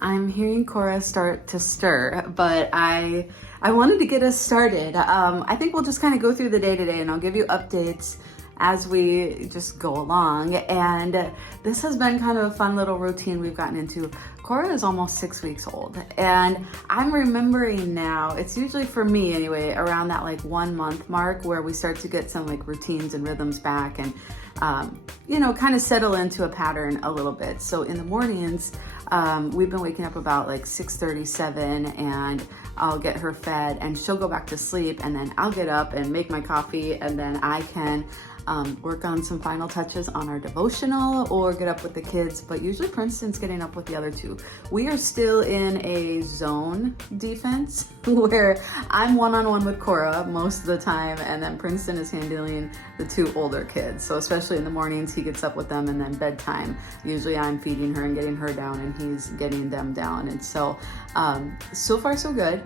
I'm hearing Cora start to stir, but I wanted to get us started. I think we'll just kind of go through the day today, and I'll give you updates as we just go along. And this has been kind of a fun little routine we've gotten into. Cora is almost 6 weeks old, and I'm remembering now, it's usually for me anyway, around that like 1 month mark where we start to get some like routines and rhythms back and kind of settle into a pattern a little bit. So in the mornings, we've been waking up about like 6:37, and I'll get her fed and she'll go back to sleep, and then I'll get up and make my coffee, and then I can work on some final touches on our devotional or get up with the kids, but usually Princeton's getting up with the other two. We are still in a zone defense where I'm one-on-one with Cora most of the time, and then Princeton is handling the two older kids. So especially in the mornings, he gets up with them, and then bedtime, usually I'm feeding her and getting her down, and he's getting them down. And so, so far so good.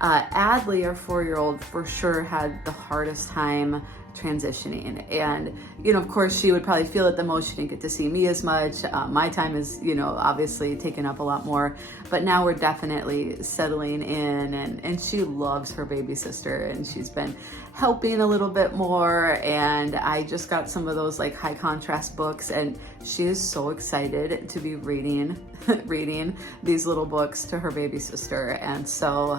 Adley, our 4-year-old, for sure had the hardest time transitioning, and of course she would probably feel it the most. She didn't get to see me as much. My time is obviously taken up a lot more, but now we're definitely settling in, and she loves her baby sister, and she's been helping a little bit more. And I just got some of those like high contrast books, and she is so excited to be reading these little books to her baby sister. And so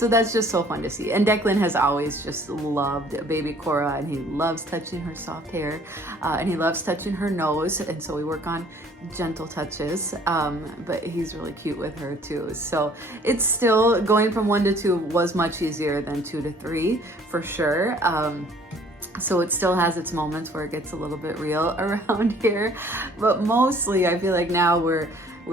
that's just so fun to see. And Declan has always just loved baby Cora, and he loves touching her soft hair, and he loves touching her nose, and so we work on gentle touches, but he's really cute with her too. So it's still going from 1 to 2 was much easier than 2 to 3 for sure. So it still has its moments where it gets a little bit real around here, but mostly I feel like now we're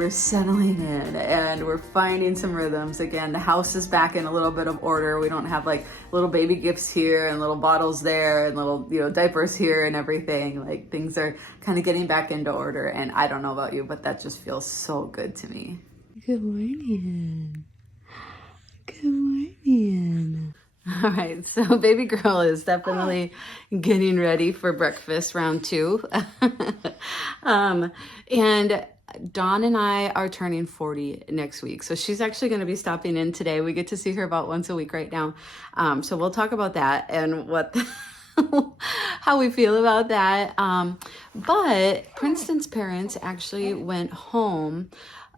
settling in and we're finding some rhythms again. The house is back in a little bit of order. We don't have like little baby gifts here and little bottles there and little diapers here and everything. Like things are kind of getting back into order, and I don't know about you, but that just feels so good to me. Good morning. Good morning. All right, so baby girl is definitely getting ready for breakfast round 2. And Dawn and I are turning 40 next week. So she's actually going to be stopping in today. We get to see her about once a week right now. So we'll talk about that and how we feel about that. But Princeton's parents actually went home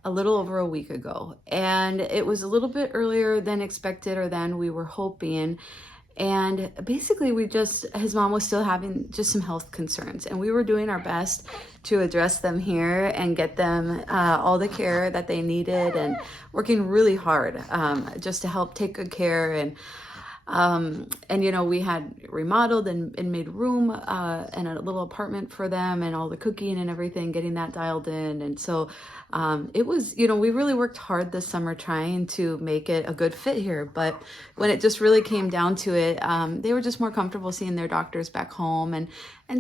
a little over a week ago, and it was a little bit earlier than expected or than we were hoping. And basically his mom was still having just some health concerns, and we were doing our best to address them here and get them all the care that they needed, and working really hard just to help take good care. And we had remodeled and made room and a little apartment for them, and all the cooking and everything, getting that dialed in. And so it was, we really worked hard this summer trying to make it a good fit here. But when it just really came down to it, they were just more comfortable seeing their doctors back home and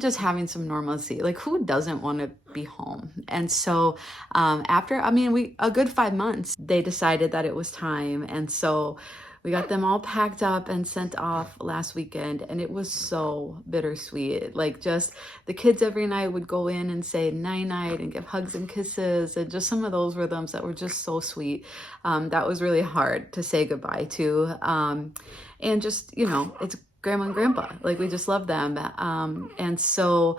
just having some normalcy. Like, who doesn't want to be home? And so after a good 5 months, they decided that it was time. And so we got them all packed up and sent off last weekend, and it was so bittersweet. Like, just the kids every night would go in and say night-night and give hugs and kisses, and just some of those rhythms that were just so sweet. That was really hard to say goodbye to. And just, it's grandma and grandpa. Like, we just love them. And so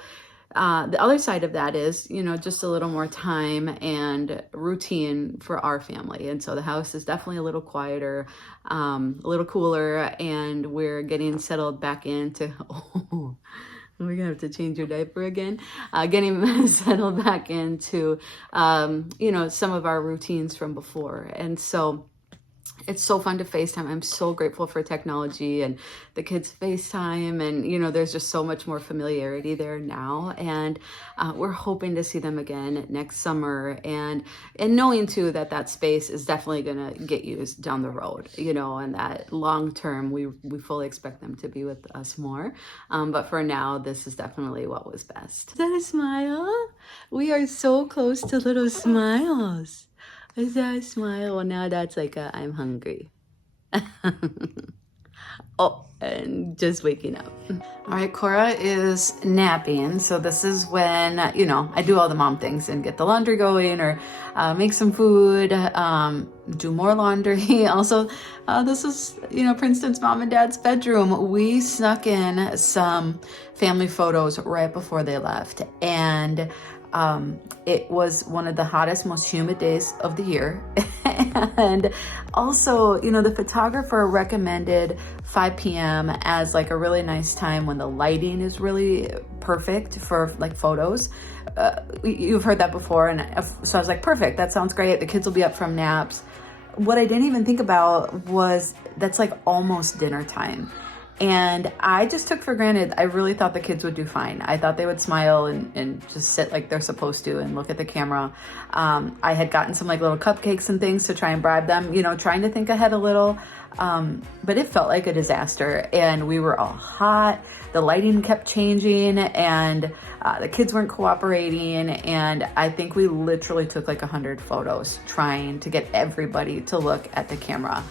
the other side of that is, just a little more time and routine for our family. And so the house is definitely a little quieter, a little cooler, and we're getting settled back into, we're gonna have to change your diaper again. Getting settled back into, some of our routines from before. And so it's so fun to FaceTime. I'm so grateful for technology and the kids FaceTime, and there's just so much more familiarity there now. And we're hoping to see them again next summer, and knowing too that space is definitely gonna get used down the road, and that long term we fully expect them to be with us more. But for now, this is definitely what was best. Is that a smile? We are so close to little smiles. Is that a smile? Well, now that's like I'm hungry. Oh, and just waking up. All right, Cora is napping. So this is when, I do all the mom things and get the laundry going or make some food, do more laundry. Also, this is, Princeton's mom and dad's bedroom. We snuck in some family photos right before they left. And it was one of the hottest, most humid days of the year. And also, the photographer recommended 5 p.m. as like a really nice time when the lighting is really perfect for like photos. You've heard that before. And so I was like, perfect. That sounds great. The kids will be up from naps. What I didn't even think about was that's like almost dinner time. And I just took for granted, I really thought the kids would do fine. I thought they would smile and just sit like they're supposed to and look at the camera. I had gotten some like little cupcakes and things to try and bribe them, trying to think ahead a little. But it felt like a disaster and we were all hot. The lighting kept changing and the kids weren't cooperating. And I think we literally took like 100 photos trying to get everybody to look at the camera.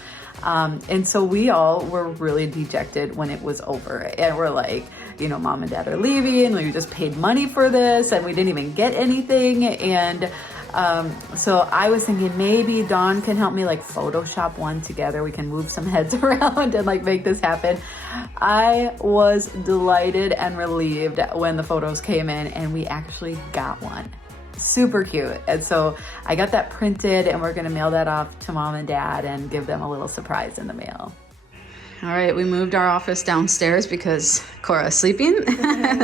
And so we all were really dejected when it was over and we're like, mom and dad are leaving. We just paid money for this and we didn't even get anything. And, so I was thinking maybe Dawn can help me like Photoshop one together. We can move some heads around and like make this happen. I was delighted and relieved when the photos came in and we actually got one. Super cute. And so I got that printed and we're going to mail that off to mom and dad and give them a little surprise in the mail. All right, we moved our office downstairs because Cora's sleeping.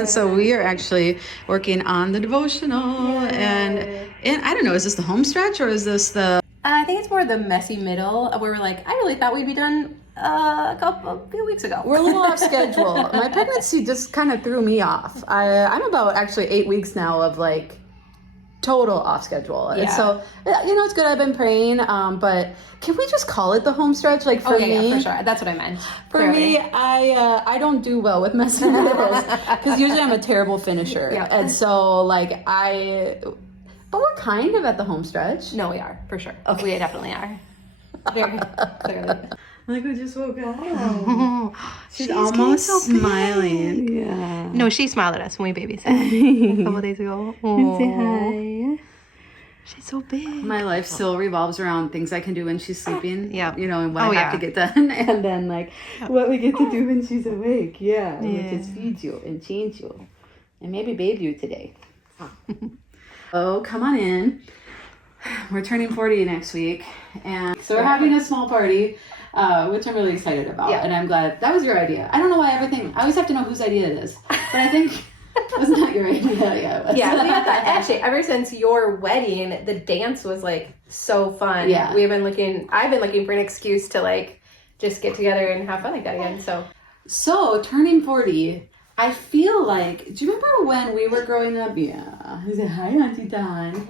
So we are actually working on the devotional. And I don't know, is this the home stretch or is this the... I think it's more the messy middle where we're like, I really thought we'd be done a few weeks ago. We're a little off schedule. My pregnancy just kind of threw me off. I'm about actually 8 weeks now of like total off schedule. And so, it's good. I've been praying, but can we just call it the home stretch? Like for me, for sure. That's what I meant. For me, I don't do well with messing with this because usually I'm a terrible finisher. Yeah. And so like but we're kind of at the home stretch. No, we are for sure. Okay. We definitely are. Very clearly. Like we just woke up. She's almost so smiling. Yeah. No, she smiled at us when we babysat a couple days ago. Say hi. She's so big. My life still revolves around things I can do when she's sleeping. Yeah. And what I have to get done. And then like what we get to do when she's awake. Yeah. Which is feed you and change you. And maybe bathe you today. Oh, come on in. We're turning 40 next week. And so we're having a small party. Which I'm really excited about. Yeah. And I'm glad that was your idea. I don't know why I always have to know whose idea it is. But I think it was not your idea. We had that. Actually, ever since your wedding, the dance was like so fun. Yeah. I've been looking for an excuse to like just get together and have fun like that again. So turning 40, I feel like, do you remember when we were growing up? Yeah. Hi, Auntie Dawn.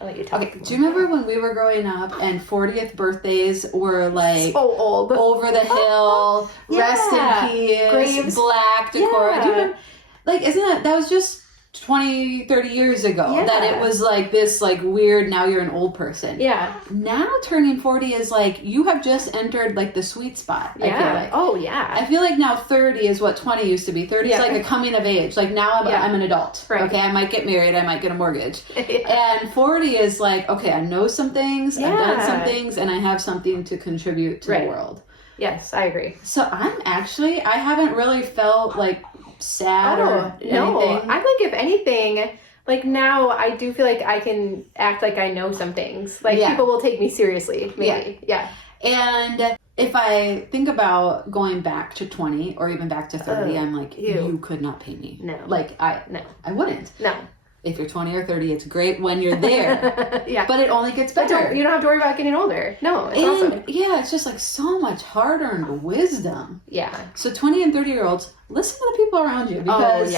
I'll let you talk. Okay. Do you remember when we were growing up and 40th birthdays were like so old, over the hill, rest in peace, graves, black decor? Yeah. Do you remember? Like, that was just 20, 30 years ago that it was like this like weird, now you're an old person. Yeah. Now turning 40 is like, you have just entered like the sweet spot. Yeah. I feel like. Oh yeah. I feel like now 30 is what 20 used to be. 30 is like a coming of age. Like now I'm an adult. Right. Okay. I might get married. I might get a mortgage. And 40 is like, okay, I know some things. I've done some things and I have something to contribute to the world. Yes, I agree. So I haven't really felt like sad or anything. No, I think if anything, like now I do feel like I can act like I know some things. Like people will take me seriously, maybe. Yeah. And if I think about going back to 20 or even back to 30, I'm like, you could not pay me. No. Like I wouldn't. No. If you're 20 or 30, it's great when you're there. Yeah. But it only gets better. You don't have to worry about getting older. No, it's awesome. Yeah, it's just like so much hard-earned wisdom. Yeah. So 20 and 30-year-olds, listen to the people around you because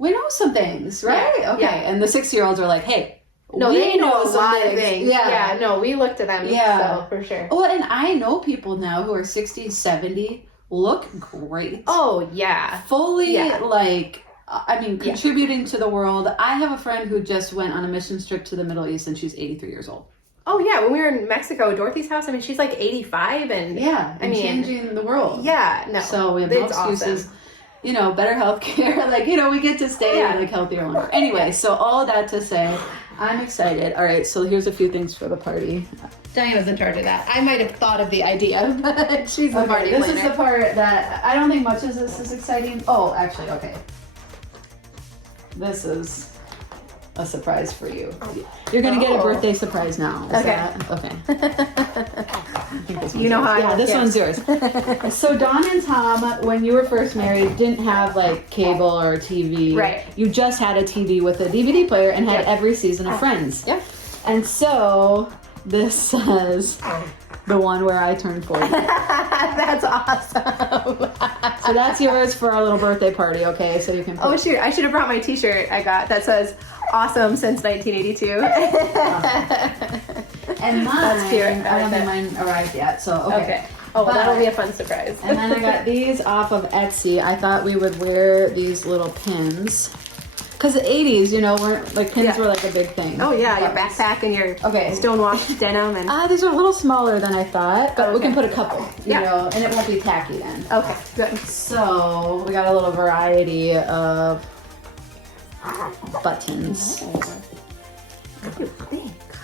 we know some things, right? Yeah. Okay. Yeah. And the 60-year-olds are like, hey, no, they know a lot of things. Yeah. No, we look to them. Yeah. So, for sure. Oh, and I know people now who are 60, 70, look great. Oh, yeah. Fully contributing to the world. I have a friend who just went on a mission trip to the Middle East and she's 83 years old. Oh yeah, when we were in Mexico, Dorothy's house, I mean, she's like 85 and changing the world. Yeah, no. So we have no excuses. Awesome. You know, better healthcare. Like, you know, we get to stay like healthier longer. Anyway, so all that to say, I'm excited. All right, so here's a few things for the party. Diana's in charge of that. I might have thought of the idea, but she's the party This planner. is the part that I don't think much of this is exciting. Oh, actually, okay. This is a surprise for you. You're gonna get a birthday surprise now. Okay. You know how I this one's yours. So Dawn and Tom, when you were first married, didn't have like cable or TV. Right. You just had a TV with a DVD player and had every season of Friends. Yeah. And so this says the one where I turned 40. That's awesome. So that's yours for our little birthday party, okay? So you can Oh shoot, I should have brought my t-shirt I got that says awesome since 1982. And mine, That's cute. I don't think mine arrived yet, so okay. Oh, well, that'll be a fun surprise. And then I got these off of Etsy. I thought we would wear these little pins. Because the 80s, you know, weren't like pins were like a big thing. Oh yeah, your backpack and your stonewashed denim and these are a little smaller than I thought, but we can put a couple, you know, and it won't be tacky then. Okay, good. So we got a little variety of buttons.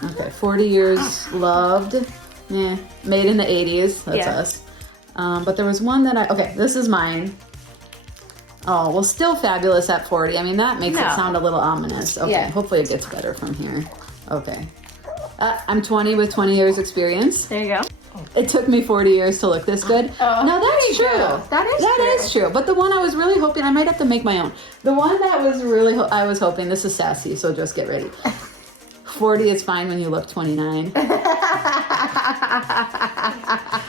Okay, 40 years loved. Yeah, made in the 80s. That's us. But there was one that this is mine. Oh, well, still fabulous at 40. I mean, that makes it sound a little ominous. Okay, hopefully it gets better from here. Okay. I'm 20 with 20 years experience. There you go. It took me 40 years to look this good. Now, that's true. That is true. But the one I was really hoping, I might have to make my own. The one that was really, I was hoping, this is sassy, so just get ready. 40 is fine when you look 29.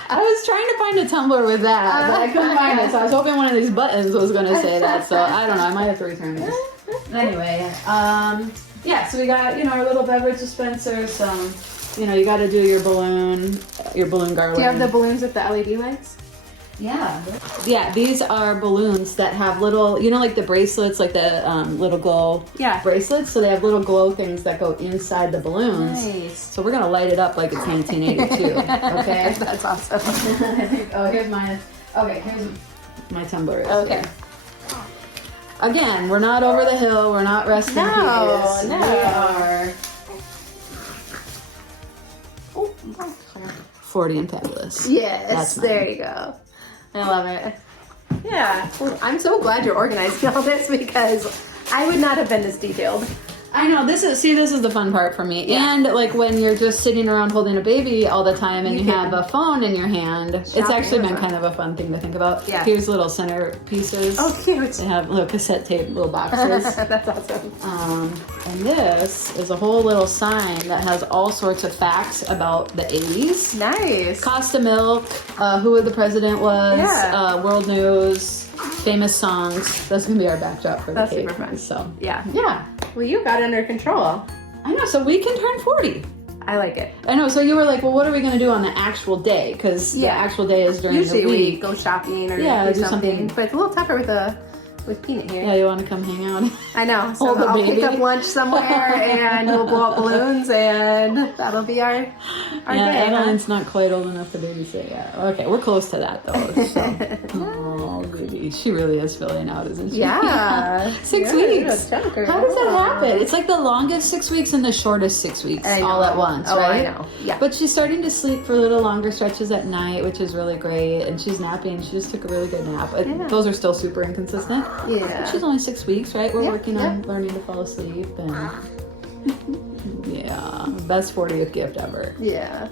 I was trying to find a Tumblr with that, but I couldn't find it. So I was hoping one of these buttons was going to say that. So I don't know. I might have to return this. Anyway, so we got, you know, our little beverage dispenser. Some, you know, you got to do your balloon garland. Do you have the balloons with the LED lights? Yeah, these are balloons that have little, you know, like the bracelets, like the little glow bracelets. So they have little glow things that go inside the balloons. Nice. So we're going to light it up like it's 1982. Okay? That's awesome. Here's mine. Okay, here's my Tumblr. Okay. Again, we're not over the hill. We're not resting in peace. No. We are 40 and fabulous. Yes, there you go. I love it. Yeah, well, I'm so glad you're organizing all this because I would not have been this detailed. I know, this is the fun part for me. And like when you're just sitting around holding a baby all the time and you have a phone in your hand, it's actually been kind of a fun thing to think about. Yeah. Here's little center pieces. Oh, cute. They have little cassette tape, little boxes. That's awesome. And this is a whole little sign that has all sorts of facts about the 80s. Nice. Cost of milk, who the president was, world news, famous songs. That's gonna be our backdrop for the cake. Super fun. So yeah. Well, you got it under control. I know. So we can turn 40. I like it. I know. So you were like, well, what are we gonna do on the actual day? Because the actual day is during Usually the week. we go shopping or do something. But it's a little tougher with Peanut here. Yeah, you want to come hang out? I know. So I'll pick up lunch somewhere and we'll blow up balloons and that'll be our day. Adeline's not quite old enough to babysit yet. Okay, we're close to that though. So. Oh, baby. She really is filling out, isn't she? Yeah. 6 weeks. How does that happen? It's like the longest 6 weeks and the shortest 6 weeks all at once, right? I know. Yeah. But she's starting to sleep for little longer stretches at night, which is really great. And she's napping. She just took a really good nap. Those are still super inconsistent. Yeah. But she's only 6 weeks, right? We're working on learning to fall asleep and best 40th gift ever. Yeah.